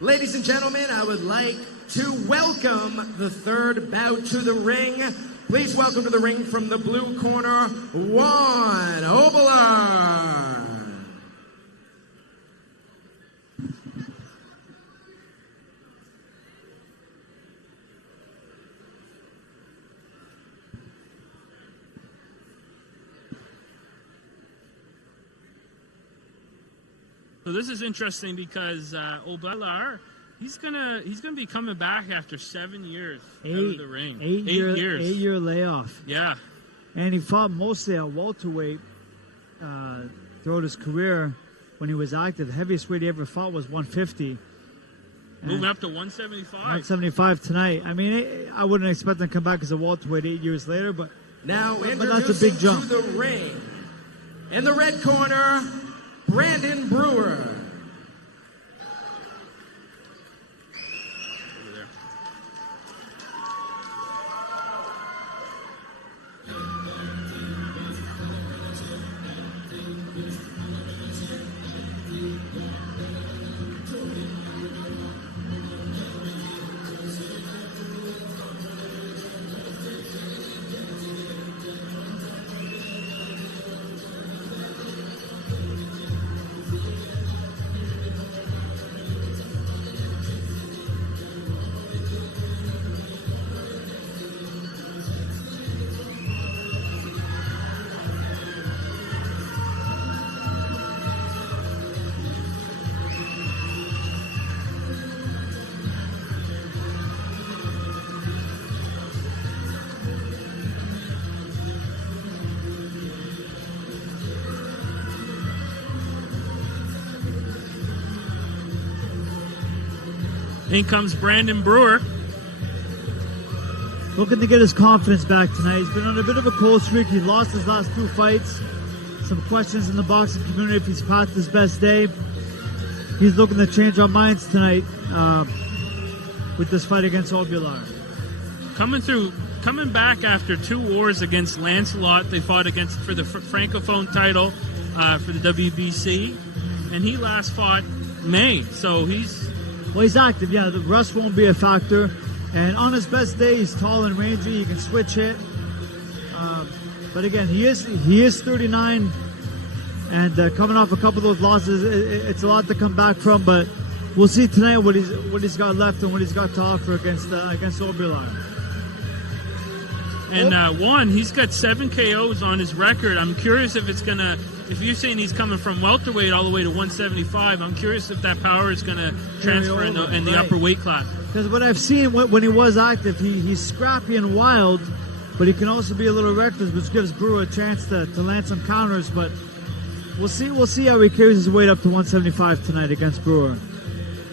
Ladies and gentlemen, I would like to welcome the third bout to the ring. Please welcome to the ring from the blue corner, Juan Obelar. So this is interesting because Obelar, he's gonna be coming back after 7 years out of the ring. 8 years. 8 year layoff. Yeah. And he fought mostly at welterweight throughout his career when he was active. The heaviest weight he ever fought was 150. Moving up to 175. 175 tonight. I mean, I wouldn't expect him to come back as a welterweight 8 years later, but that's a big jump. To the ring. In the red corner, Brandon Brewer. In comes Brandon Brewer. Looking to get his confidence back tonight. He's been on a bit of a cold streak. He lost his last 2 fights. Some questions in the boxing community if he's past his best day. He's looking to change our minds tonight with this fight against Obelar. Coming back after 2 wars against Lancelot. They fought for the Francophone title for the WBC. And he last fought May. So he's active, yeah. The rust won't be a factor. And on his best day, he's tall and rangy. He can switch hit. But again, he is 39. And coming off a couple of those losses, it's a lot to come back from. But we'll see tonight what he's got left and what he's got to offer against Obelar. And Juan, he's got 7 KOs on his record. I'm curious if you're saying he's coming from welterweight all the way to 175, I'm curious if that power is going to transfer in the upper weight class. Because what I've seen when he was active, he's scrappy and wild, but he can also be a little reckless, which gives Brewer a chance to land some counters. But we'll see how he carries his weight up to 175 tonight against Brewer.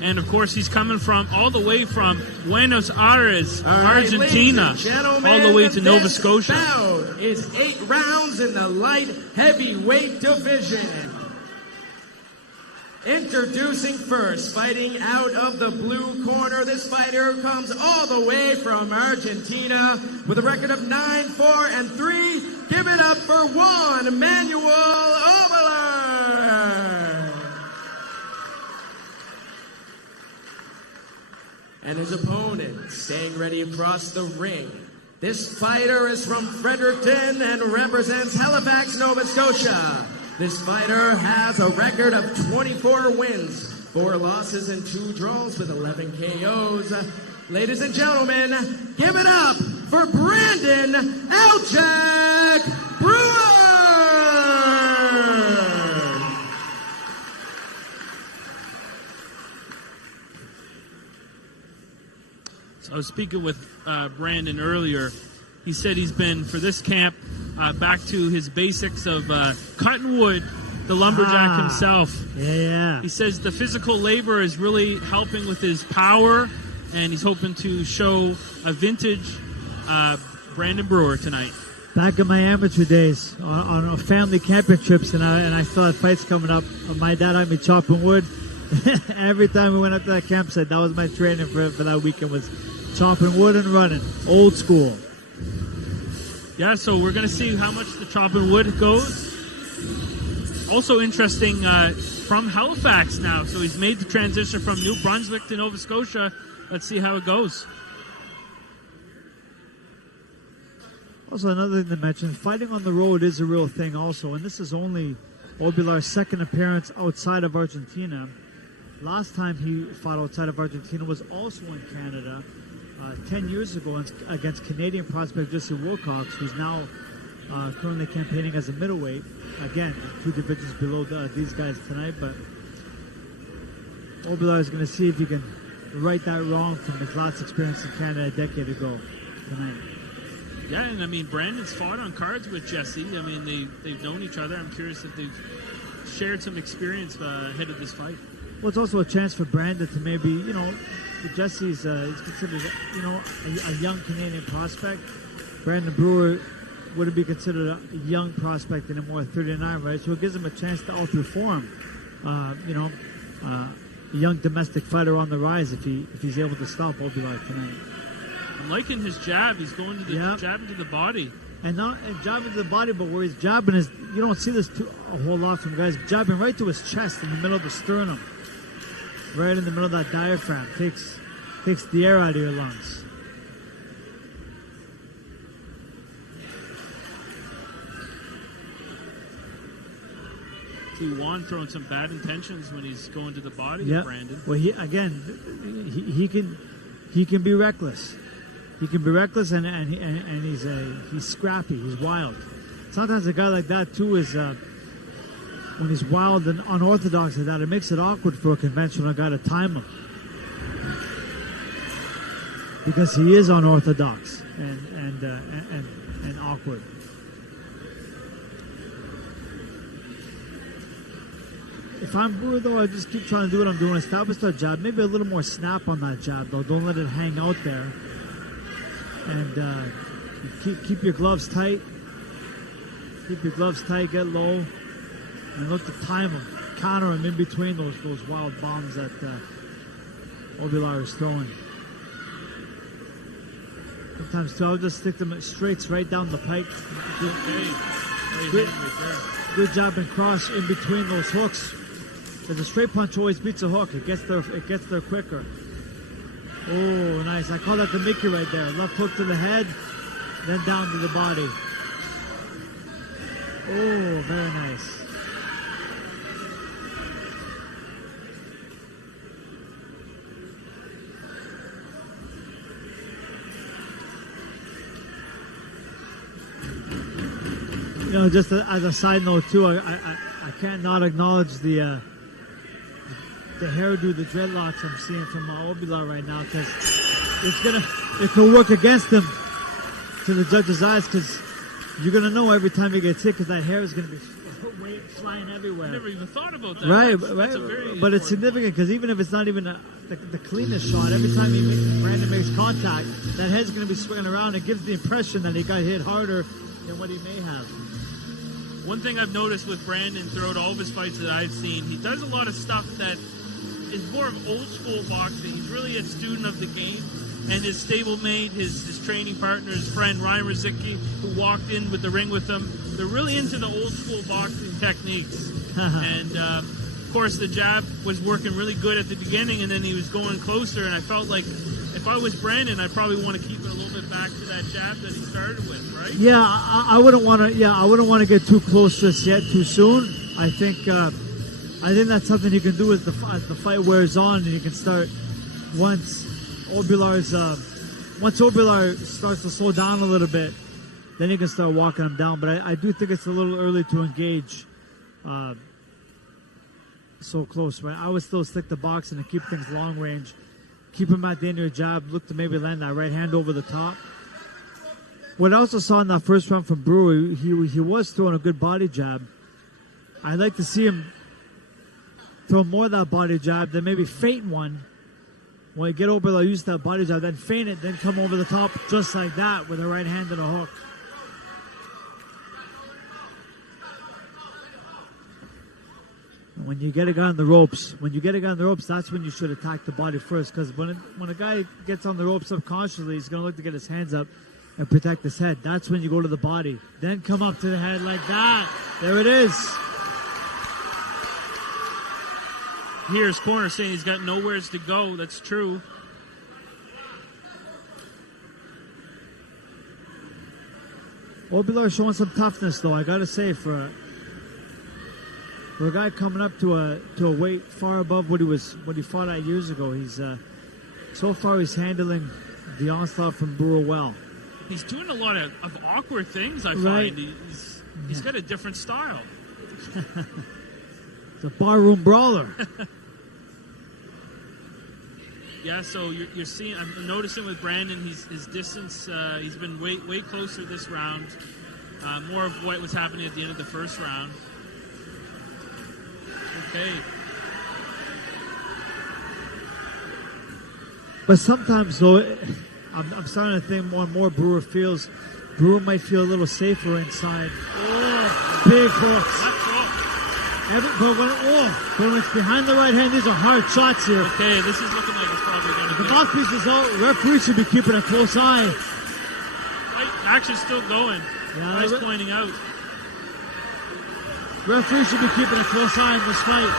And, of course, he's coming all the way from Buenos Aires, Argentina, all the way to Nova Scotia. This bout is 8 rounds in the light heavyweight division. Introducing first, fighting out of the blue corner, this fighter comes all the way from Argentina with a record of 9-4-3. Give it up for Juan Manuel Obelar. And his opponent, staying ready across the ring. This fighter is from Fredericton and represents Halifax, Nova Scotia. This fighter has a record of 24 wins, 4 losses, and 2 draws with 11 KOs. Ladies and gentlemen, give it up for Brandon L-Jack Brewer! I was speaking with Brandon earlier. He said he's been, for this camp, back to his basics of cutting wood, the lumberjack himself. Yeah. He says the physical labor is really helping with his power, and he's hoping to show a vintage Brandon Brewer tonight. Back in my amateur days, on family camping trips, and I still had fights coming up. My dad had me chopping wood. Every time we went up to that campsite, that was my training for that weekend, was chopping wood and running. Old school. Yeah, so we're going to see how much the chopping wood goes. Also interesting, from Halifax now. So he's made the transition from New Brunswick to Nova Scotia. Let's see how it goes. Also, another thing to mention, fighting on the road is a real thing also, and this is only Obelar's second appearance outside of Argentina. Last time he fought outside of Argentina was also in Canada 10 years ago against Canadian prospect Jesse Wilcox, who's now currently campaigning as a middleweight. Again, 2 divisions below these guys tonight, but Obelar is going to see if he can right that wrong from his last experience in Canada a decade ago tonight. Yeah, and I mean, Brandon's fought on cards with Jesse. I mean, they've known each other. I'm curious if they've shared some experience ahead of this fight. Well, it's also a chance for Brandon to maybe, Jesse's is considered, a young Canadian prospect. Brandon Brewer wouldn't be considered a young prospect anymore at 39, right? So it gives him a chance to outperform, a young domestic fighter on the rise if he's able to stop Obelar tonight. I'm liking his jab. He's going to the jab into the body. And jabbing into the body, but where he's jabbing is, you don't see this a whole lot from guys, jabbing right to his chest in the middle of the sternum. Right in the middle of that diaphragm. Takes the air out of your lungs. See Juan throwing some bad intentions when he's going to the body of Brandon. Well, he can be reckless. He can be reckless, and he's scrappy. He's wild. Sometimes a guy like that too is when he's wild and unorthodox like that, it makes it awkward for a conventional guy to time him because he is unorthodox and awkward. If I'm Brewer, though, I just keep trying to do what I'm doing. Establish that jab. Maybe a little more snap on that jab, though. Don't let it hang out there. And keep your gloves tight. Keep your gloves tight. Get low. And look to time him. Counter him in between those wild bombs that Obelar is throwing. Sometimes, too, I'll just stick them straight down the pike. Good job and cross in between those hooks. Because a straight punch always beats a hook. It gets there quicker. Oh, nice. I call that the Mickey right there. Left hook to the head, then down to the body. Oh, very nice. Just as a side note too, I can't not acknowledge the hairdo, the dreadlocks I'm seeing from Obelar right now, because it could work against him to the judge's eyes, because you're gonna know every time he gets hit, because that hair is gonna be flying everywhere. I never even thought about that. Right, that's a very but it's significant because even if it's not even the cleanest shot, every time Brandon makes contact, that head's gonna be swinging around. It gives the impression that he got hit harder than what he may have. One thing I've noticed with Brandon throughout all of his fights that I've seen, he does a lot of stuff that is more of old school boxing. He's really a student of the game. And his stablemate, his training partner, his friend Ryan Rizicki, who walked in with the ring with him, they're really into the old school boxing techniques. And of course the jab was working really good at the beginning, and then he was going closer, and I felt like if I was Brandon, I'd probably want to keep it a little bit back to that jab that he started with, right? Yeah, I wouldn't want to. Yeah, I wouldn't want to get too close just yet, too soon. I think that's something you can do as the fight wears on, and you can start once Obelar starts to slow down a little bit, then you can start walking him down. But I do think it's a little early to engage so close, right? I would still stick to boxing and keep things long range. Keep him at the end of your jab. Look to maybe land that right hand over the top. What I also saw in that first round from Brewer, he was throwing a good body jab. I'd like to see him throw more of that body jab, then maybe feint one. When you get over, use that body jab, then feint it, then come over the top just like that with a right hand and a hook. When you get a guy on the ropes, that's when you should attack the body first. Because when a guy gets on the ropes subconsciously, he's going to look to get his hands up and protect his head. That's when you go to the body. Then come up to the head like that. There it is. hear his corner saying he's got nowheres to go. That's true. Obelar showing some toughness, though. I gotta say, for a guy coming up to a weight far above what he fought at years ago, he's so far he's handling the onslaught from Brewer well. He's doing a lot of awkward things. I Right. find he's got a different style. It's a barroom brawler. Yeah, so you're seeing. I'm noticing with Brandon, his distance. He's been way closer this round. More of what was happening at the end of the first round. Okay. But sometimes, though, I'm starting to think more and more Brewer might feel a little safer inside. Oh, big hooks. Left hook. But when it's behind the right hand, these are hard shots here. Okay, this is looking like it's probably going to The be. mouthpiece is out. Referee should be keeping a close eye. Fight action's still going. Yeah, Guy's pointing out. Referee should be keeping a close eye in this fight.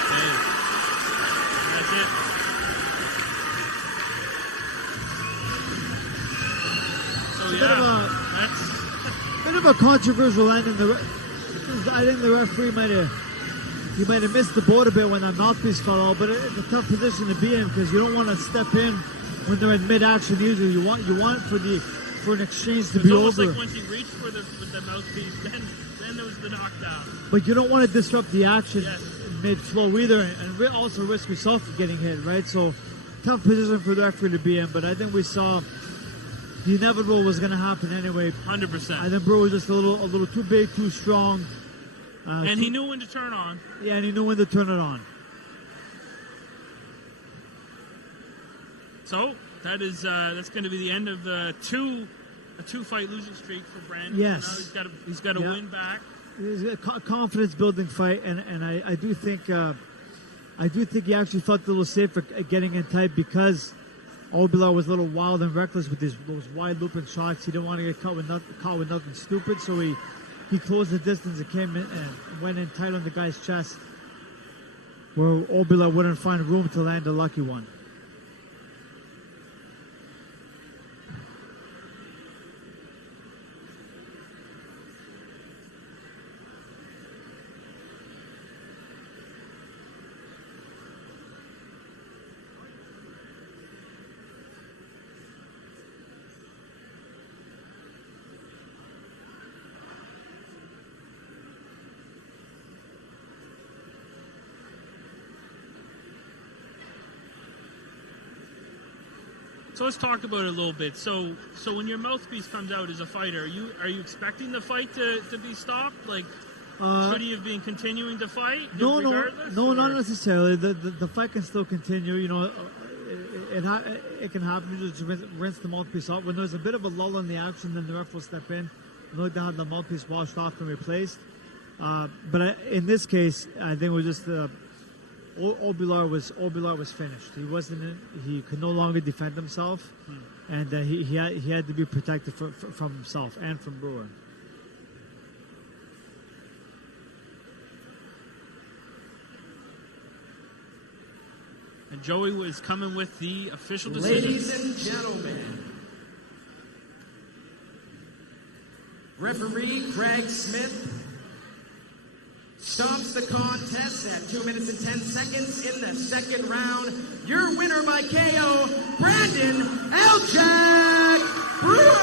Okay. That's it. So that's Bit of a controversial ending. I think the referee might have missed the boat a bit when that mouthpiece fell out, but it's a tough position to be in because you don't want to step in when they're in mid-action. Usually, you want for an exchange to be almost over. like once he reached for the mouthpiece, then there was the knockdown. But you don't want to disrupt the action Yes. mid-flow either, and also risk yourself getting hit, right? So, tough position for the referee to be in, but I think we saw the inevitable was going to happen anyway. 100%. I think Brewer was just a little too big, too strong. And he knew when to turn on. Yeah, and he knew when to turn it on. So that's going to be the end of a two-fight losing streak for Brandon. Yes. Now he's got to win back. It's a confidence-building fight, and I do think he actually felt a little safer getting in tight because Obelar was a little wild and reckless with those wide looping shots. He didn't want to get caught with nothing stupid, so he closed the distance and came in and went in tight on the guy's chest, where Obelar wouldn't find room to land a lucky one. So let's talk about it a little bit. So when your mouthpiece comes out as a fighter, are you expecting the fight to be stopped? Like, should he have been continuing to fight? No, regardless, not necessarily. The fight can still continue. You know, it can happen. You just rinse the mouthpiece off. When there's a bit of a lull in the action, then the ref will step in and look to have the mouthpiece washed off and replaced. But in this case, I think it was just Obelar was finished. He could no longer defend himself, and he had to be protected from himself and from Brewer. And Joey was coming with the official decision. Ladies and gentlemen, referee Craig Smith stops the contest at 2 minutes and 10 seconds in the second round. Your winner by KO, Brandon L-Jack Brewer!